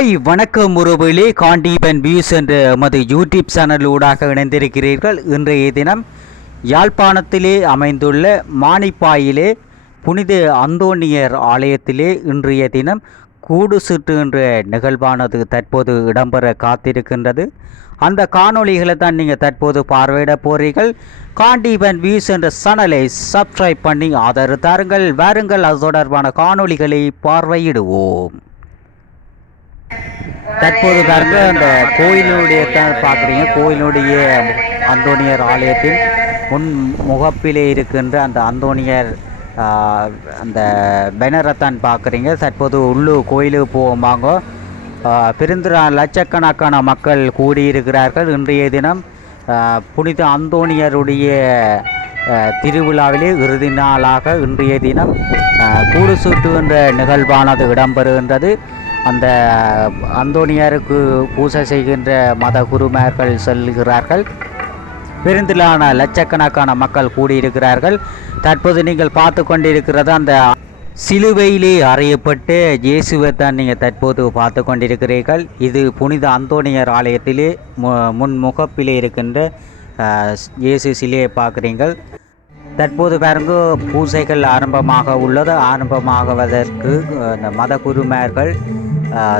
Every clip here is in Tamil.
ஹாய் வணக்கம் உறவுகளே, காண்டீபன் வியூஸ் என்ற எமது யூடியூப் சேனலூடாக இணைந்திருக்கிறீர்கள். இன்றைய தினம் யாழ்ப்பாணத்திலே அமைந்துள்ள மானிப்பாயிலே புனித அந்தோணியர் ஆலயத்திலே இன்றைய தினம் கூடு சுற்று என்ற நிகழ்வானது தற்போது இடம்பெற காத்திருக்கின்றது. அந்த காணொளிகளை தான் நீங்கள் தற்போது பார்வையிட போகிறீர்கள். காண்டீபன் வியூஸ் என்ற சேனலை சப்ஸ்கிரைப் பண்ணி ஆதரவு தாருங்கள். வாருங்கள், அது தொடர்பான காணொளிகளை பார்வையிடுவோம். தற்போது பாருங்க, அந்த கோயிலுடைய தான் பார்க்குறீங்க. கோயிலுடைய அந்தோணியர் ஆலயத்தின் முன் முகப்பிலே இருக்கின்ற அந்த அந்தோணியர் அந்த பேனரை தான் பார்க்குறீங்க. தற்போது கோயிலுக்கு போவாங்க. லட்சக்கணக்கான மக்கள் கூடியிருக்கிறார்கள். இன்றைய தினம் புனித அந்தோணியருடைய திருவிழாவிலே இறுதி நாளாக இன்றைய தினம் கூடு சுற்றுகின்ற நிகழ்வானது இடம்பெறுகின்றது. அந்த அந்தோணியாருக்கு பூஜை செய்கின்ற மத குருமார்கள் செல்கிறார்கள். பெருந்திலான லட்சக்கணக்கான மக்கள் கூடியிருக்கிறார்கள். தற்போது நீங்கள் பார்த்து கொண்டிருக்கிறது அந்த சிலுவையிலே அறையப்பட்டு இயேசுவை தான் நீங்கள் தற்போது பார்த்து கொண்டிருக்கிறீர்கள். இது புனித அந்தோணியர் ஆலயத்திலே முன்முகப்பிலே இருக்கின்ற இயேசு சிலையை பார்க்குறீங்கள். தற்போது பாருங்க, பூஜைகள் ஆரம்பமாக உள்ளது. ஆரம்பமாகுவதற்கு அந்த மத குருமார்கள்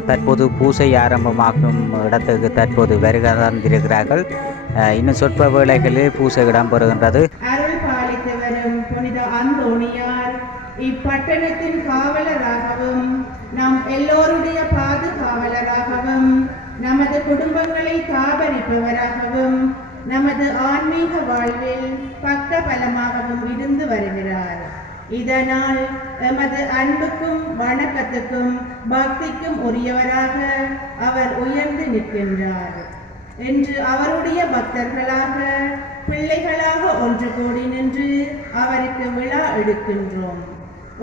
தற்போது பூஜை ஆரம்பமாகும் இடத்துக்கு தற்போது வருகை தந்திருக்கிறார்கள். இன்னும் சொற்ப வேளைகளில் பூஜை இடம்பெறுகின்றது. அருள் பாலித்து வரும் புனித அந்தோணியார் இப்பட்டணத்தின் காவலராகவும் நம் எல்லோருடைய பாதுகாவலராகவும் நமது குடும்பங்களை காபரிப்பவராகவும் நமது ஆன்மீக வாழ்வில் பக்க பலமாகவும் இருந்து வருகிறார். இதனால் எமது அன்புக்கும் வணக்கத்துக்கும் பக்திக்கும் உரியவராக அவர் உயர்ந்து நிற்கின்றார் என்று அவருடைய பக்தர்களாக பிள்ளைகளாக ஒன்று கூடி நின்று அவருக்கு விழா எடுக்கின்றோம்.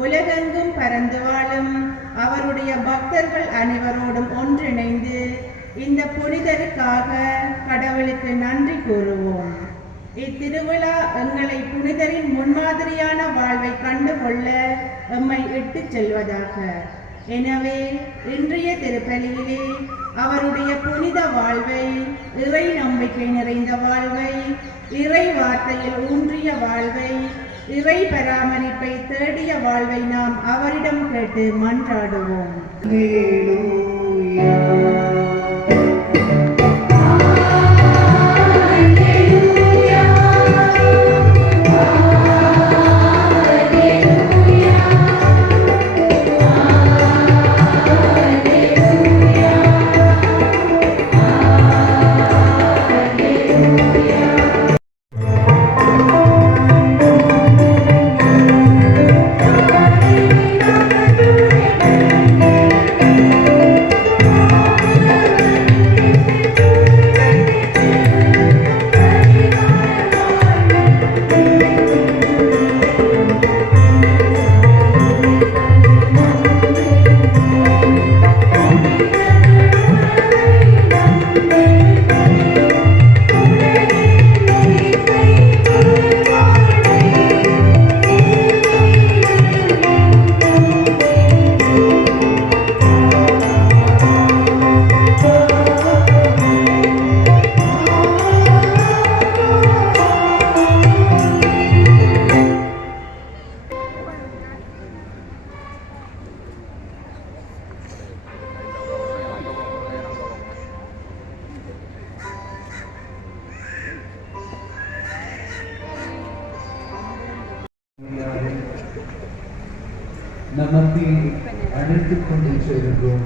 உலகெங்கும் பறந்து வாழும் அவருடைய பக்தர்கள் அனைவரோடும் ஒன்றிணைந்து இந்த புனிதருக்காக கடவுளுக்கு நன்றி கூறுவோம். இத்திருவிழா எங்களை புனிதரின் முன்மாதிரியான வாழ்வை கண்டுகொள்ள எம்மை இட்டுச் செல்வதாக. எனவே இன்றைய திருப்பலியிலே அவருடைய புனித வாழ்வை, இறை நம்பிக்கை நிறைந்த வாழ்வை, இறை வார்த்தையில் ஊன்றிய வாழ்வை, இறை பராமரிப்பை தேடிய வாழ்வை நாம் அவரிடம் கேட்டு மன்றாடுவோம். நமக்கு அழைத்துக் கொண்டு செல்கிறோம்.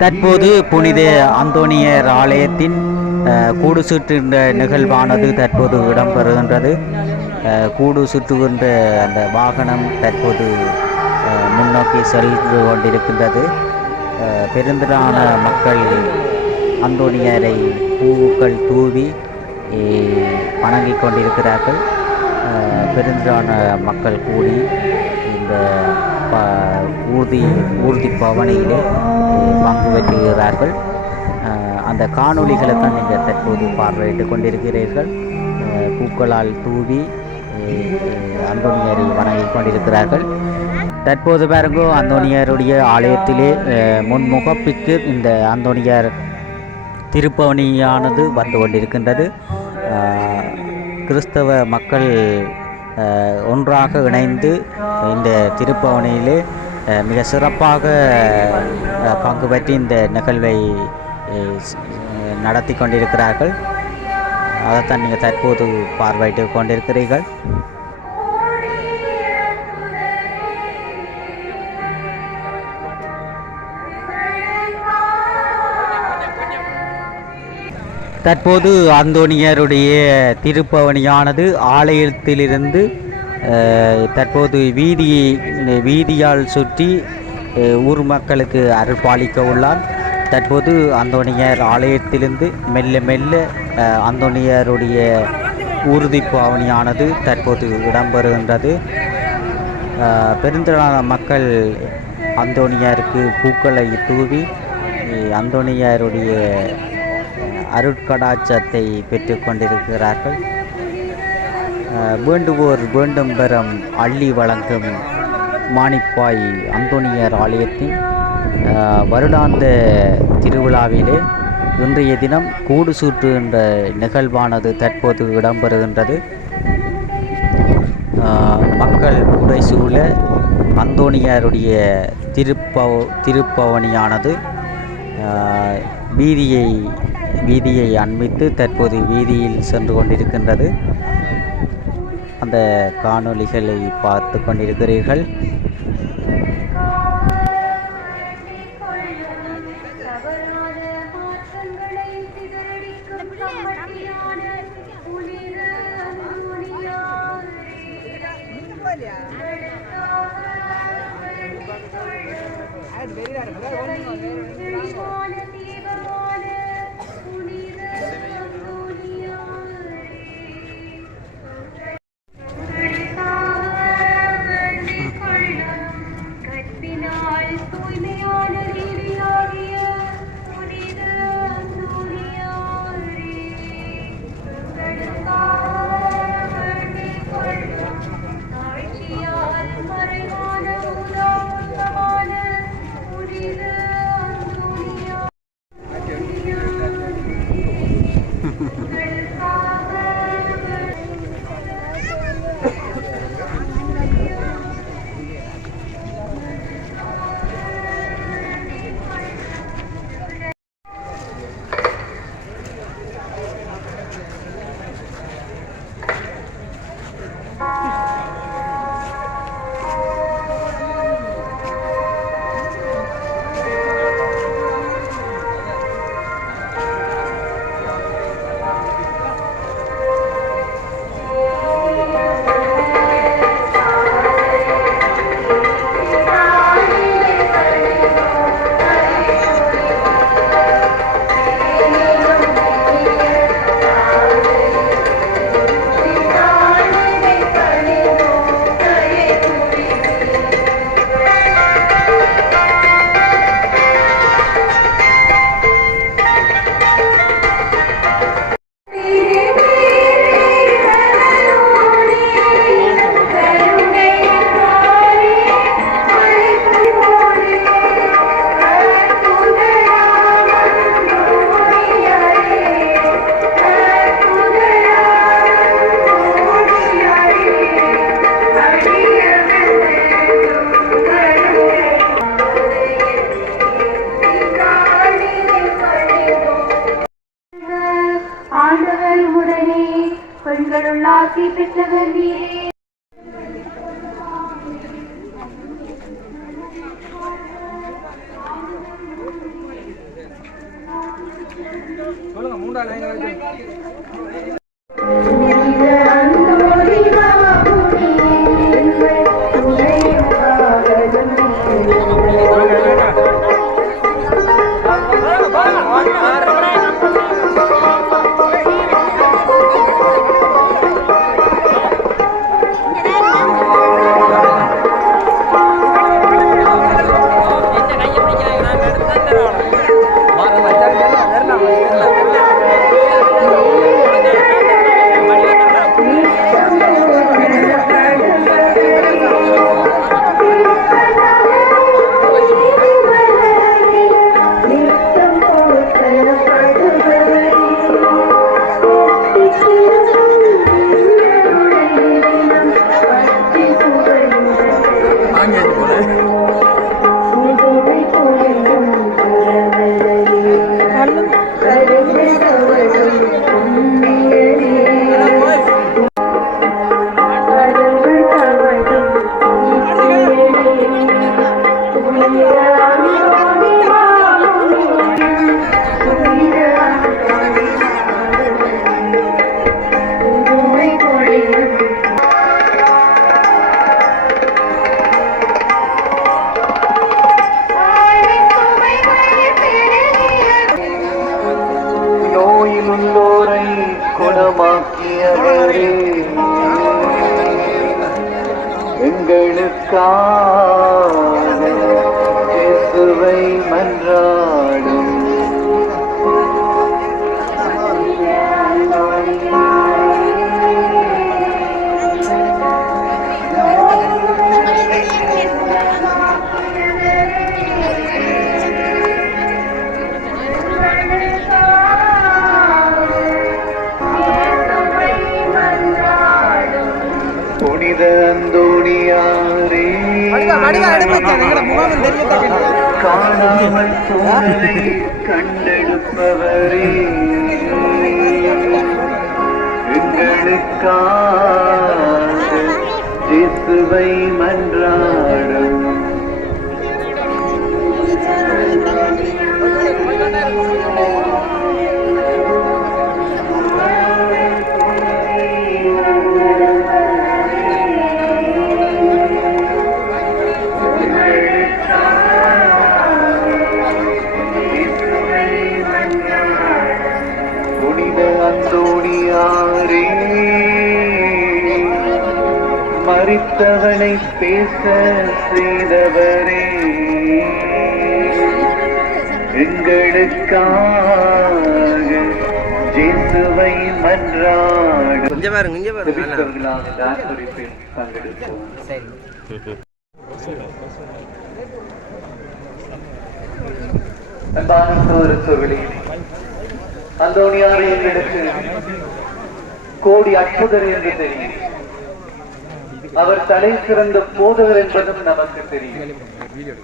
தற்போது புனித அந்தோணியர் ஆலயத்தின் கூடு சுற்றுகின்ற நிகழ்வானது தற்போது இடம்பெறுகின்றது. கூடு சுற்றுகின்ற அந்த வாகனம் தற்போது முன்னோக்கி சென்று கொண்டிருக்கின்றது. பெருந்திலான மக்கள் அந்தோணியரை பூக்கள் தூவி வணங்கிக் கொண்டிருக்கிறார்கள். பெருந்திலான மக்கள் கூடி இந்த ஊர்தி பவனியிலே பங்கு பெற்றுகிறார்கள். அந்த காணொளிகளை தான் நீங்கள் தற்போது பார்வையிட்டு கொண்டிருக்கிறீர்கள். பூக்களால் தூவி அந்தோணியரை வணங்கிக் கொண்டிருக்கிறார்கள். தற்போது பாருங்கோ அந்தோணியாருடைய ஆலயத்திலே முன்முகப்பிற்கு இந்த அந்தோணியார் திருப்பவனியானது வந்து கொண்டிருக்கின்றது. கிறிஸ்தவ மக்கள் ஒன்றாக இணைந்து இந்த திருப்பவனியிலே மிக சிறப்பாக பங்கு பற்றி இந்த நிகழ்வை நடத்தி கொண்டிருக்கிறார்கள். அதைத்தான் நீங்கள் தற்போது பார்வையிட்டு கொண்டிருக்கிறீர்கள். தற்போது அந்தோணியருடைய திருப்பவனியானது ஆலயத்திலிருந்து தற்போது வீதியால் சுற்றி ஊர் மக்களுக்கு அருள்பாலிக்க உள்ளார். தற்போது அந்தோணியர் ஆலயத்திலிருந்து மெல்ல மெல்ல அந்தோணியருடைய ஊர்தி பாவனியானது தற்போது இடம்பெறுகின்றது. பெருந்திரளான மக்கள் அந்தோணியாருக்கு பூக்களை தூவி அந்தோணியாருடைய அருட்கடாட்சத்தை பெற்று கொண்டிருக்கிறார்கள். வேண்டுவோர் வேண்டும் பெறும் அள்ளி வழங்கும் மானிப்பாய் அந்தோணியார் ஆலயத்தின் வருடாந்த திருவிழாவிலே இன்றைய தினம் கூடு சூற்று என்ற நிகழ்வானது தற்போது இடம்பெறுகின்றது. மக்கள் புடைசூழ அந்தோணியாருடைய திருப்பவனியானது வீதியை அண்மித்து தற்போது வீதியில் சென்று கொண்டிருக்கின்றது. அந்த காணொளிகளை பார்த்து கொண்டிருக்கிறீர்கள். பெண்களுள்ளாசி பெற்றவர் நீரே. எல்லோரை குணமாக்கியவரே, எங்களுக்காக இயேசுவை மன்றாடும். புனித அந்தோணியாரே, காணாமல் போனதை கண்டெடுப்பவரே, எங்களுக்காக இயேசுவை மன்றாடும். அந்தோணியாரே, மரித்தவனை பேச செய்தவரே, எங்களுக்காக இயேசுவை மன்றாடும். கிறிஸ்தவர்களாக இந்த ஆர்ப்பரிப்பில் பங்கெடுப்போம். அன்பான சகோதரர்களே, அந்தோணியாரை எங்களுக்கு கோடி அற்புதர் என்று தெரியும். அவர் தலை சிறந்த போதகர் என்பதும் நமக்கு தெரியும்.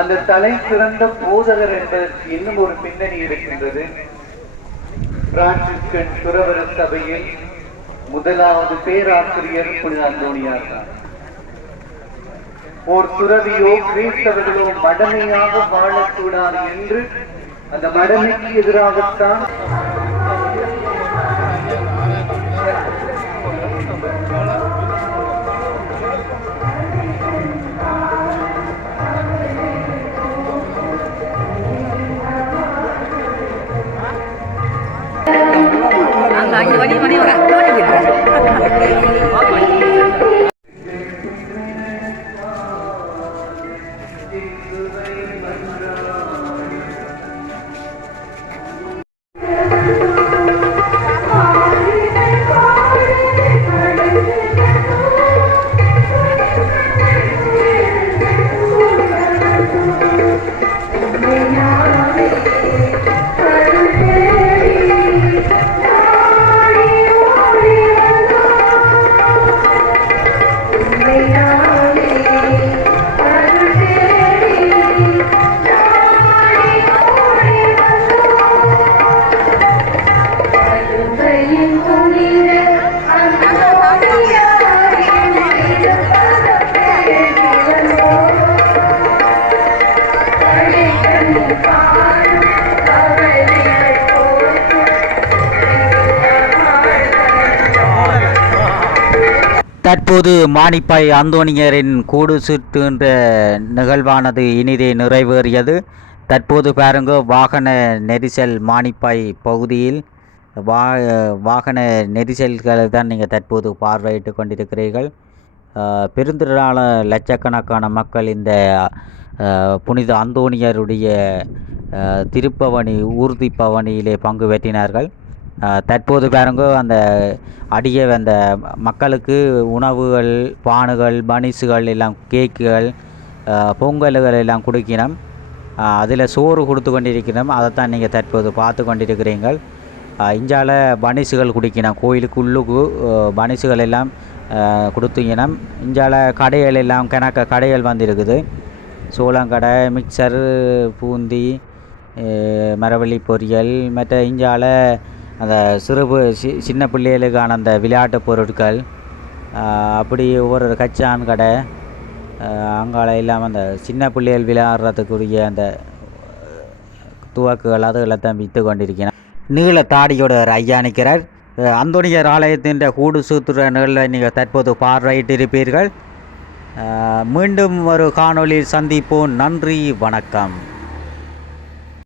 அந்த தலை சிறந்த போதகர் என்பதற்கு இன்னும் ஒரு பின்னணி இருக்கின்றது. பிரான்சிஸ்கன் துறவர சபையில் முதலாவது பேராசிரியர் புனித அந்தோணியார் தான். ஓர் துறவியோ கிறிஸ்தவர்களோ மடமையாக வாழக்கூடாது என்று அந்த மடமைக்கு எதிராகத்தான் தற்போது மானிப்பாய் அந்தோணியரின் கூடு சுற்றுகின்ற நிகழ்வானது இனிதே நிறைவேறியது. தற்போது பாருங்க, வாகன நெரிசல் மானிப்பாய் பகுதியில் வாகன நெரிசல்களை தான் நீங்கள் தற்போது பார்வையிட்டு கொண்டிருக்கிறீர்கள். பெருந்திரளான லட்சக்கணக்கான மக்கள் இந்த புனித அந்தோணியருடைய திருப்பவனி ஊர்தி பவனியிலே பங்கு பெற்றினார்கள். தற்போது பாருங்க, அந்த அந்த மக்களுக்கு உணவுகள், பானுகள், பனிசுகள் எல்லாம், கேக்குகள், பொங்கல்கள் எல்லாம் கொடுக்கணும். அதில் சோறு கொடுத்து கொண்டிருக்கிறோம். அதைத்தான் நீங்கள் தற்போது பார்த்து கொண்டிருக்கிறீர்கள். இஞ்சால பனிசுகள் குடிக்கணும். கோயிலுக்குள்ளுக்கு பனிசுகள் எல்லாம் கொடுத்தீங்கனம். இஞ்சால கடைகள் எல்லாம் கணக்க கடைகள் வந்துருக்குது. சோளங்கடை, மிக்சர், பூந்தி, மரவள்ளி பொரியல், மற்ற இஞ்சால அந்த சின்ன பிள்ளைகளுக்கான அந்த விளையாட்டு பொருட்கள், அப்படி ஒவ்வொரு கச்சான் கடை அங்கால இல்லாமல் அந்த சின்ன பிள்ளைகள் விளையாடுறதுக்குரிய அந்த துவக்குகள் அதுகளெல்லாம் விற்று கொண்டிருக்கிறேன். நீள தாடியோட ஐயா நிற்கிறார். அந்தோணியர் ஆலயத்தின் கூடு சூத்துற நிகழ்வை நீங்கள் தற்போது பார்வையிட்டிருப்பீர்கள். மீண்டும் ஒரு காணொளியில் சந்திப்போம். நன்றி, வணக்கம்.